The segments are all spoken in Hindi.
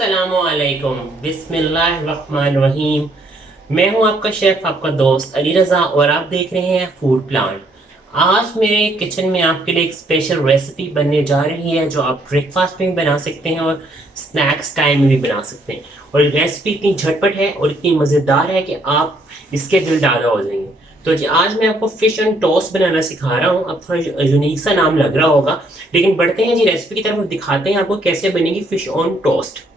अस्सलामुअलैकुम बिस्मिल्लाहिर्रहमानिर्रहीम। मैं हूं आपका शेफ, आपका दोस्त अली रज़ा, और आप देख रहे हैं फूड प्लांट। आज मेरे किचन में आपके लिए एक स्पेशल रेसिपी बनने जा रही है जो आप ब्रेकफास्ट में भी बना सकते हैं और स्नैक्स टाइम में भी बना सकते हैं। और रेसिपी इतनी झटपट है और इतनी मज़ेदार है कि आप इसके दिल दादा हो जाएंगे। तो जी आज मैं आपको फिश एंड टोस्ट बनाना सिखा रहा हूँ। अब थोड़ा यूनिक सा नाम लग रहा होगा, लेकिन बढ़ते हैं जी रेसिपी की तरफ और दिखाते हैं आपको कैसे बनेगी फिश ऑन टोस्ट।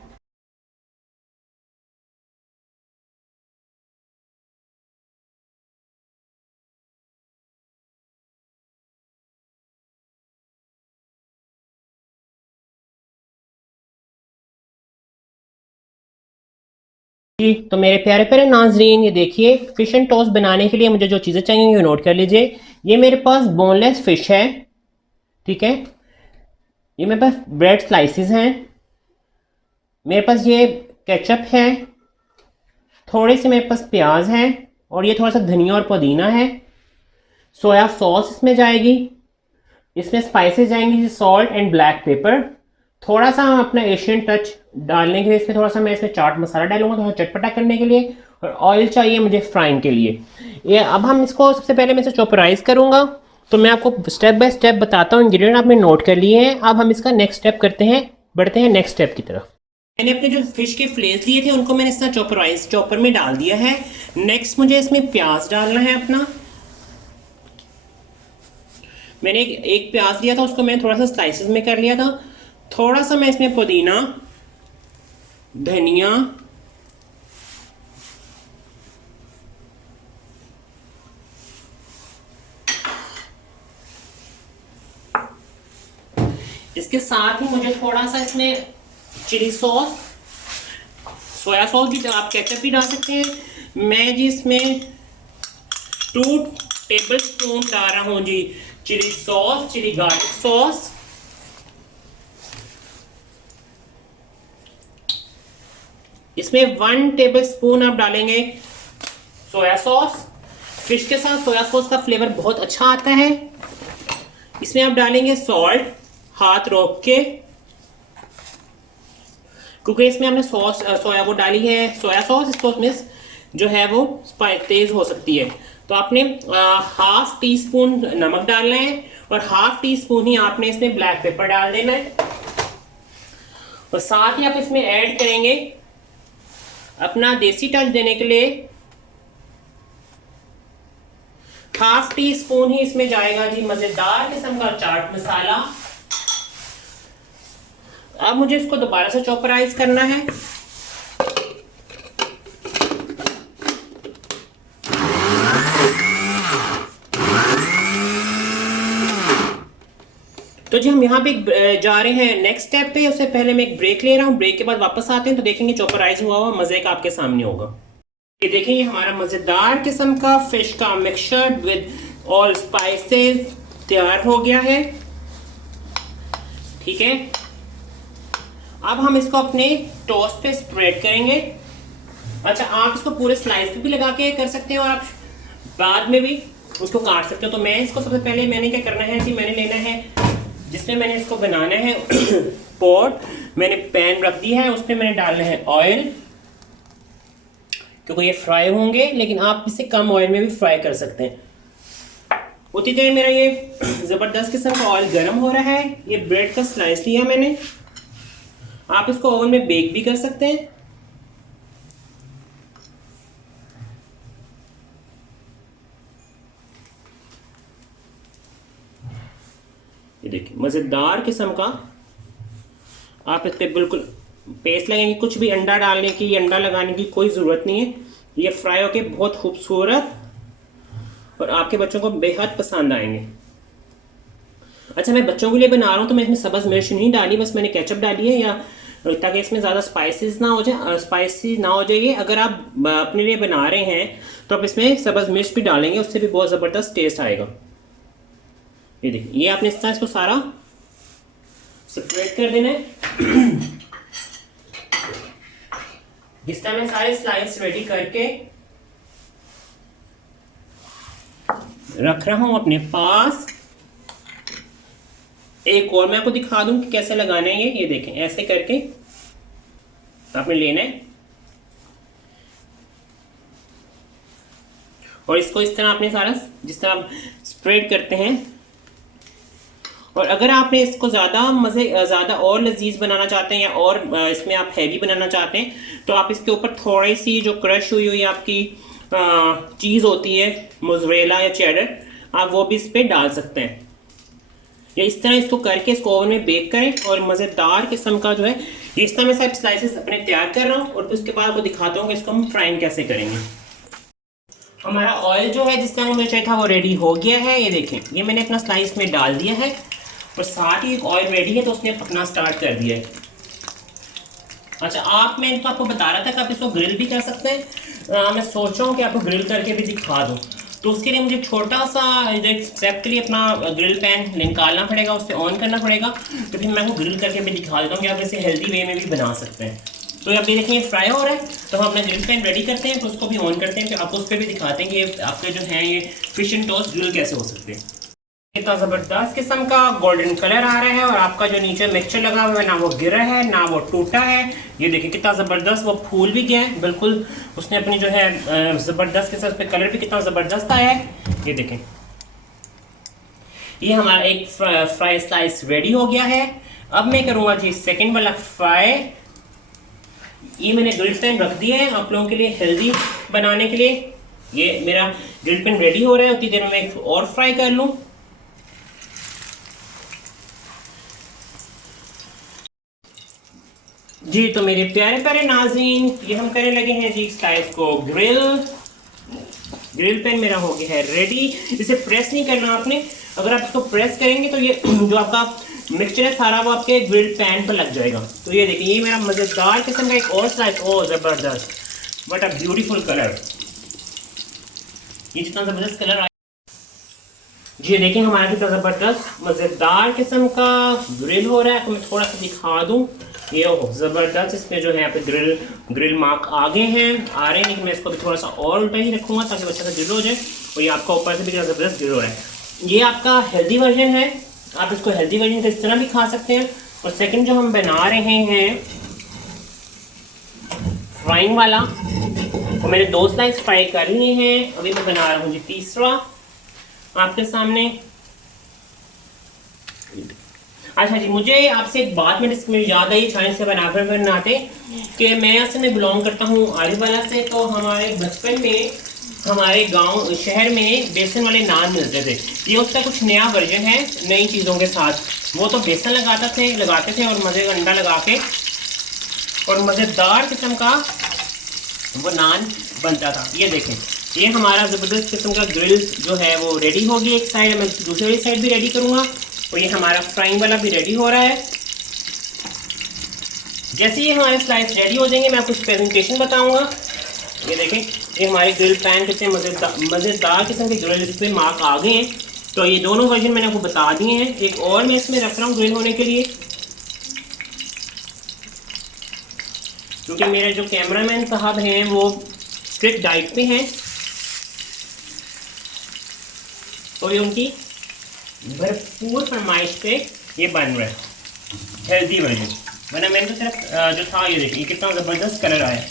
जी तो मेरे प्यारे प्यारे नाजरीन, ये देखिए फिश एंड टोस्ट बनाने के लिए मुझे जो चीज़ें चाहिए ये नोट कर लीजिए। ये मेरे पास बोनलेस फिश है, ठीक है। ये मेरे पास ब्रेड स्लाइसिस हैं। मेरे पास ये केचप है। थोड़े से मेरे पास प्याज हैं। और ये थोड़ा सा धनिया और पुदीना है। सोया सॉस इसमें जाएगी। इसमें स्पाइसेस जाएंगी, सॉल्ट एंड ब्लैक पेपर। थोड़ा सा हम अपना एशियन टच डालने के लिए इसमें थोड़ा सा मैं इसमें चाट मसाला डालूंगा थोड़ा चटपटा करने के लिए। और ऑयल चाहिए मुझे फ्राइंग के लिए। ये अब हम इसको सबसे पहले मैं इसे चॉपराइज करूंगा। तो मैं आपको स्टेप बाय स्टेप बताता हूँ। इंग्रेडिएंट आपने नोट कर लिए हैं। अब हम इसका नेक्स्ट स्टेप करते हैं, बढ़ते हैं नेक्स्ट स्टेप की तरफ। मैंने अपने जो फिश के फ्लेस लिए थे उनको मैंने इस तरह चॉपर में डाल दिया है। नेक्स्ट मुझे इसमें प्याज डालना है अपना। मैंने एक प्याज लिया था, उसको मैंने थोड़ा सा स्लाइसेस में कर लिया था। थोड़ा सा मैं इसमें पुदीना, धनिया, इसके साथ ही मुझे थोड़ा सा इसमें चिली सॉस, सोया सॉस भी, आप केचप भी डाल सकते हैं। मैं जी इसमें 2 टेबल स्पून डाल रहा हूँ जी chilli sauce, chilli garlic sauce. इसमें 1 टेबल स्पून आप डालेंगे सोया सॉस। फिश के साथ सोया सॉस का फ्लेवर बहुत अच्छा आता है। इसमें आप डालेंगे सॉल्ट, हाथ रोक के, क्योंकि इसमें हमने सॉस सोया वो डाली है सोया सॉस, इसको उसमें जो है वो स्पाइस तेज हो सकती है। तो आपने हाफ टी स्पून नमक डालना है और हाफ टी स्पून ही आपने इसमें ब्लैक पेपर डाल देना है। और साथ ही आप इसमें ऐड करेंगे अपना देसी टच देने के लिए हाफ टी स्पून ही इसमें जाएगा जी मजेदार किस्म का चाट मसाला। अब मुझे इसको दोबारा से चॉपराइज करना है। तो जी हम यहाँ पे जा रहे हैं नेक्स्ट स्टेप पे। उससे पहले मैं एक ब्रेक ले रहा हूँ। ब्रेक के बाद वापस आते हैं तो देखेंगे चॉपराइज हुआ हुआ मजे का आपके सामने होगा। ये देखें, ये हमारा मजेदार किस्म का फिश का मिक्सचर विद ऑल स्पाइसेस तैयार हो गया है, ठीक है। अब हम इसको अपने टोस्ट पे स्प्रेड करेंगे। अच्छा, आप इसको पूरे स्लाइस पे भी लगा के कर सकते हैं और आप बाद में भी उसको काट सकते हो। तो मैं इसको सबसे पहले मैंने क्या करना है जी, मैंने लेना है जिसमें मैंने इसको बनाना है पॉट। मैंने पैन रख दिया है, उसमें मैंने डालना है ऑयल, क्योंकि ये फ्राई होंगे, लेकिन आप इसे कम ऑयल में भी फ्राई कर सकते हैं। उतनी देर मेरा ये ज़बरदस्त किस्म का ऑयल गर्म हो रहा है। ये ब्रेड का स्लाइस लिया मैंने, आप इसको ओवन में बेक भी कर सकते हैं। ये देखिए मज़ेदार किस्म का आप इस पर बिल्कुल पेस्ट लगेंगे। कुछ भी अंडा डालने की, अंडा लगाने की कोई ज़रूरत नहीं है। ये फ्राई होके बहुत खूबसूरत और आपके बच्चों को बेहद पसंद आएंगे। अच्छा, मैं बच्चों के लिए बना रहा हूँ तो मैं इसमें सब्ज़ मिर्च नहीं डाली, बस मैंने केचप डाली है, या ताकि इसमें ज़्यादा स्पाइसेस ना हो जाए, स्पाइसी ना हो जाइए। अगर आप अपने लिए बना रहे हैं तो आप इसमें सब्ज़ मिर्च भी डालेंगे, उससे भी बहुत ज़बरदस्त टेस्ट आएगा। ये देखिए, ये आपने इस तरह इसको सारा सेपरेट कर देना है। इस तरह मैं सारे स्लाइस रेडी करके रख रहा हूं अपने पास। एक और मैं आपको दिखा दूं कि कैसे लगाना है। ये देखें, ऐसे करके आपने लेना है और इसको इस तरह आपने सारा जिस तरह आप स्प्रेड करते हैं। और अगर आपने इसको ज़्यादा और लजीज बनाना चाहते हैं या और इसमें आप हैवी बनाना चाहते हैं तो आप इसके ऊपर थोड़ी सी जो क्रश हुई हुई आपकी चीज़ होती है मोज़रेला या चेडर, आप वो भी इस पर डाल सकते हैं। या इस तरह इसको करके इसको ओवन में बेक करें और मज़ेदार किस्म का जो है इस तरह मैं सब स्लाइसेस अपने तैयार कर रहा हूँ और उसके बाद आपको दिखाता हूँ कि इसको हम फ्राइंग कैसे करेंगे। हमारा ऑयल जो है जिस तरह हमें चाहिए था वो रेडी हो गया है। ये देखें, ये मैंने अपना स्लाइस में डाल दिया है और साथ ही एक ऑयल रेडी है तो उसने पकना स्टार्ट कर दिया है। अच्छा, मैं तो आपको बता रहा था कि आप इसको ग्रिल भी कर सकते हैं। मैं सोच रहा हूँ कि आपको ग्रिल करके भी दिखा दूँ, तो उसके लिए मुझे छोटा सा स्टेप के लिए अपना ग्रिल पैन निकालना पड़ेगा, उस पर ऑन करना पड़ेगा। तो फिर मैं आपको ग्रिल करके भी दिखा देता हूँ कि आप इसे हेल्दी वे में भी बना सकते हैं। तो अब ये देखिए फ्राई हो रहा है, तो हम अपना ग्रिल पैन रेडी करते हैं, तो उसको भी ऑन करते हैं, फिर आपको उस पर भी दिखाते हैं कि आपके जो हैं ये फिश एंड टोस्ट ग्रिल कैसे हो सकते हैं। कितना ज़बरदस्त किस्म का गोल्डन कलर आ रहा है और आपका जो नीचे मिक्सचर लगा हुआ है ना वो गिरा है ना वो टूटा है। ये देखिए कितना ज़बरदस्त वो फूल भी गया है बिल्कुल, उसने अपनी जो है ज़बरदस्त के साथ पे कलर भी कितना ज़बरदस्त आया है। ये देखें, ये हमारा एक फ्राई स्लाइस रेडी हो गया है। अब मैं करूँगा जी सेकेंड वाला फ्राई। ये मैंने ग्रिल पैन रख दिया है आप लोगों के लिए हेल्दी बनाने के लिए। ये मेरा ग्रिल पैन रेडी हो रहा है, उतनी देर में मैं एक और फ्राई कर लूँ। जी तो मेरे प्यारे प्यारे नाज़रीन, ये हम करने लगे हैं जी स्लाइस को ग्रिल पैन मेरा हो गया है रेडी। इसे प्रेस नहीं करना आपने, अगर आप इसको प्रेस करेंगे तो ये जो आपका मिक्सचर है सारा वो आपके ग्रिल पैन पर लग जाएगा। तो ये देखिए, ये मेरा मज़ेदार किस्म का एक और स्लाइस, ओ ज़बरदस्त, व्हाट अ ब्यूटीफुल कलर। ये जितना ज़बरदस्त कलर आया जी, देखिए हमारा कितना ज़बरदस्त मज़ेदार किस्म का ग्रिल हो रहा है। तो मैं थोड़ा सा दिखा दूँ, ये हो ज़बरदस्त, इसमें जो है यहाँ पे ग्रिल मार्क आ रहे हैं, लेकिन मैं इसको भी थोड़ा सा और उल्टा ही रखूँगा ताकि अच्छा सा ग्रिल हो जाए। और ये आपका ऊपर से भी कितना ज़बरदस्त ग्रिल हो रहा है। ये आपका हेल्दी वर्जन है, आप इसको हेल्दी वर्जन से इस तरह भी खा सकते हैं। और सेकंड जो हम बना रहे हैं फ्राइंग वाला, तो मैंने 2 स्लाइस फ्राई कर लिए हैं, अभी मैं बना रहा हूँ जी तीसरा आपके सामने। अच्छा जी, मुझे आपसे एक बात मेरी याद आई चाइनीज से बनाते कि मैं असल में बिलोंग करता हूँ आलिवाला से। तो हमारे बचपन में हमारे गांव शहर में बेसन वाले नान मिलते थे। ये उसका कुछ नया वर्जन है नई चीज़ों के साथ। वो तो बेसन लगाते थे और मज़े का अंडा लगा के और मज़ेदार किस्म का वो नान बनता था। ये देखें, ये हमारा ज़बरदस्त किस्म का ग्रिल जो है वो रेडी हो गया। एक साइड मैं दूसरी वाली साइड भी रेडी करूँगा और ये हमारा फ्राइंग वाला भी रेडी हो रहा है। जैसे ही हमारे स्लाइस रेडी हो जाएंगे मैं आपको प्रेजेंटेशन बताऊंगा। ये देखें, ये हमारे ग्रिल पैन कितने मज़ेदार किस्म के ग्रिल इस पर मार्क आ गए हैं। तो ये दोनों वर्जन मैंने आपको बता दिए हैं। एक और मैं इसमें रख रहा हूँ ग्रिल होने के लिए, क्योंकि मेरे जो कैमरामैन साहब हैं वो स्ट्रिक्ट डाइट पे हैं, तो ये उनकी भरपूर फरमाइश पे ये बन रहा है हेल्दी वर्जन। वरना मैंने तो सिर्फ जो था, ये देखिए कितना ज़बरदस्त कलर आया।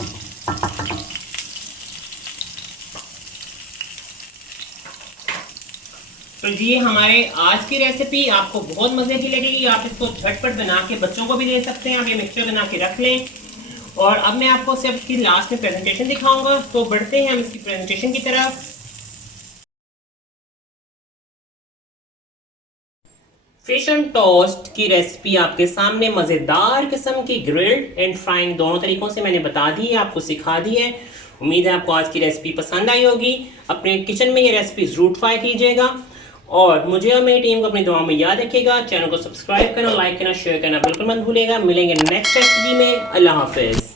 तो जी हमारे आज की रेसिपी आपको बहुत मज़े की लगेगी। आप इसको झटपट बना के बच्चों को भी दे सकते हैं। आप ये मिक्सचर बना के रख लें। और अब मैं आपको सिर्फ इसकी लास्ट में प्रेजेंटेशन दिखाऊंगा। तो बढ़ते हैं हम इसकी प्रेजेंटेशन की तरफ। फिश एंड टोस्ट की रेसिपी आपके सामने मज़ेदार किस्म की ग्रिल्ड एंड फ्राइंग दोनों तरीकों से मैंने बता दी है, आपको सिखा दी है। उम्मीद है आपको आज की रेसिपी पसंद आई होगी। अपने किचन में ये रेसिपी ज़रूर ट्राई कीजिएगा और मुझे और मेरी टीम को अपनी दुआ में याद रखिएगा। चैनल को सब्सक्राइब करना, लाइक करना, शेयर करना बिल्कुल मत भूलिएगा। मिलेंगे नेक्स्ट रेसिपी में। अल्लाह हाफिज़।